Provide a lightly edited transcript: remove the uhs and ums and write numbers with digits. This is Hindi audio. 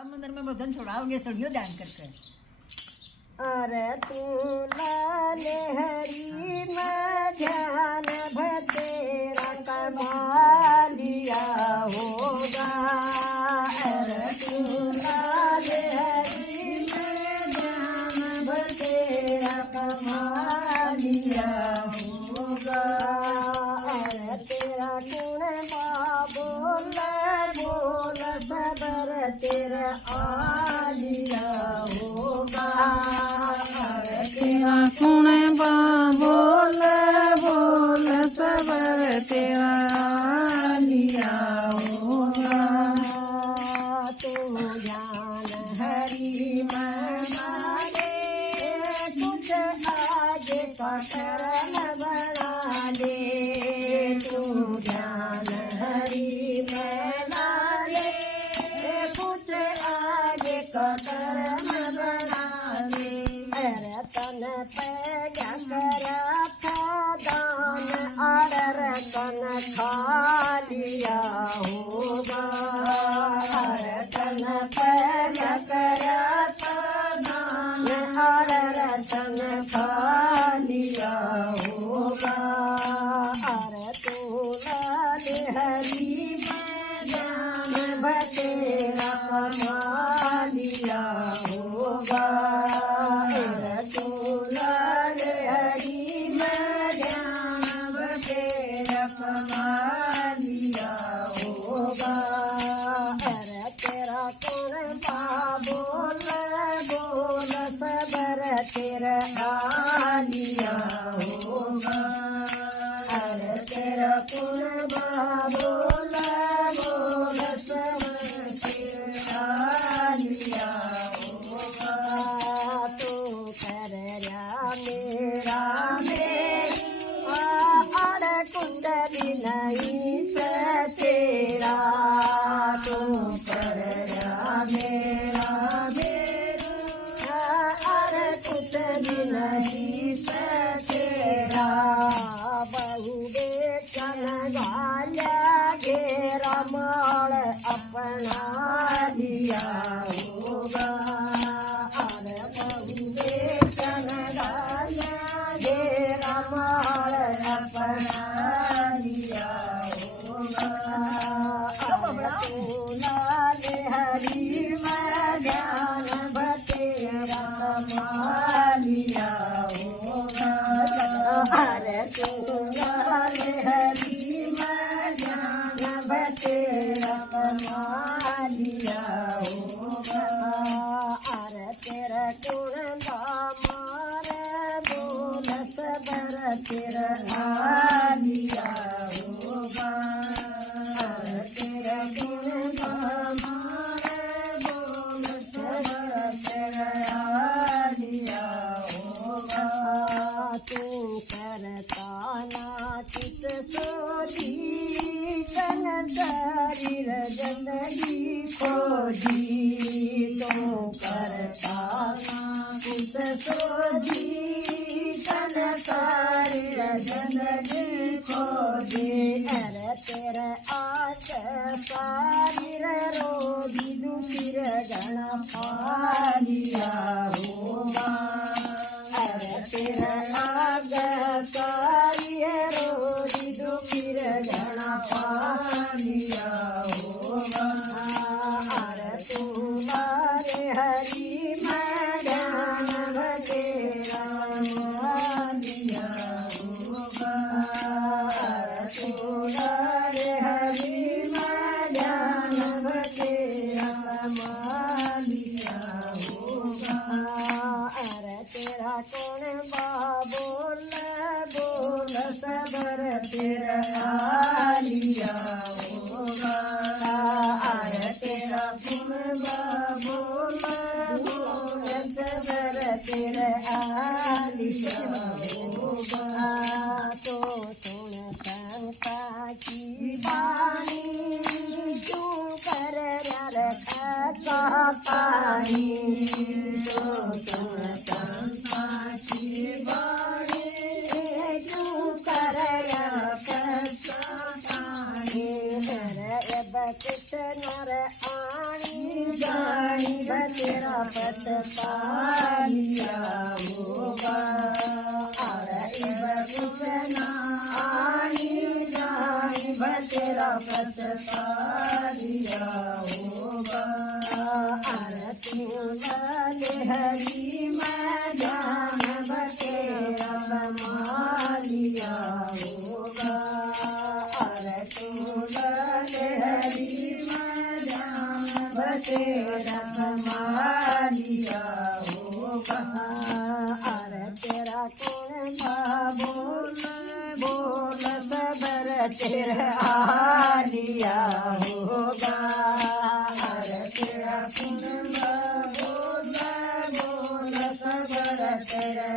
मंदिर में बदन छोड़ाओगे सड़ियो ध्यान करके। अरे तू लाल हरी में ध्यान भतेरा कमालिया होगा। अरे तू लाल हरी में ध्यान भतेरा कमालिया होगा। अरे तेरा गुण बोल बोल सबर तेरा आलिया होगा। तेरा गुण बोल बोल सबर तेरा लिया होगा। तू ज्ञान हरि माने कुछ आगे का कर्म बना दे। तू ज्ञान हरि माने कुछ आगे का कर्म बना दे। अरे तन पे गरा था दान और तन खा लिया होगा। अरे तन पे गरा था दान और तन खा लिया होगा। अरे तू लाल हरी में ज्ञान भतेरा कमा लिया होगा। तेरा आलिया होगा। अरे तेरा कुल बोल बोल सब तेरा आलिया होगा। तू कर मेरा मेरी और कुंडली नहीं तेरा। तू कर मेरा नहीं तेरा। बहु बेचन गाया घेरा माल अपना लिया होगा। अरे बहु बेचन गाया घेरा माल अपना लिया होगा। तू लाल हरी में ज्ञान भतेरा लिया होगा। अरे तू लाल हरी में ज्ञान भतेरा कमा लिया होगा। अरे तेरा गुण मारे बोल सबर तेरा आलिया होगा। अरे तेरा गुण मारे बोल सबर तेरा आलिया होगा। तू करता नाचित सोची तन शरीर जिंदगी खोजी। तू करता नाचित सोची तन शरीर जिंदगी खोजी। अरे तेरे आस शरीर रोगी दुखिर गण पालिया होगा। अरे तेरा आग कार्य रोजी दुखिर गण पालिया होगा। अरे तू लारे हरी में ज्ञान भतेरा लिया होगा। अरे तू लारे हरी में ज्ञान भतेरा लिया होगा। अरे तेरा कौन बोल बोल सबर तेरा आलिया होगा। अरे तेरा गुण बोल बोल सबर तेरा आलिया होगा। तो सुन संता की बानी तू कर रखा पानी। तो सुन संता की बानी तू कर पानी। अब कुछ नर आनी जा तेरा पत पालिया होगा अरे इब कुछ ना आनी जानी तेरा पत पालिया होगा अरे तू वाले हरी मैदान बतेरा समालिया होगा अरे तू वाले हरी मैदान बतेरा समालिया होगा अरे तेरा कौन बोल बोल सबर तेरा आलिया होगा अरे तेरा कौन बोल बोल सबर तेरा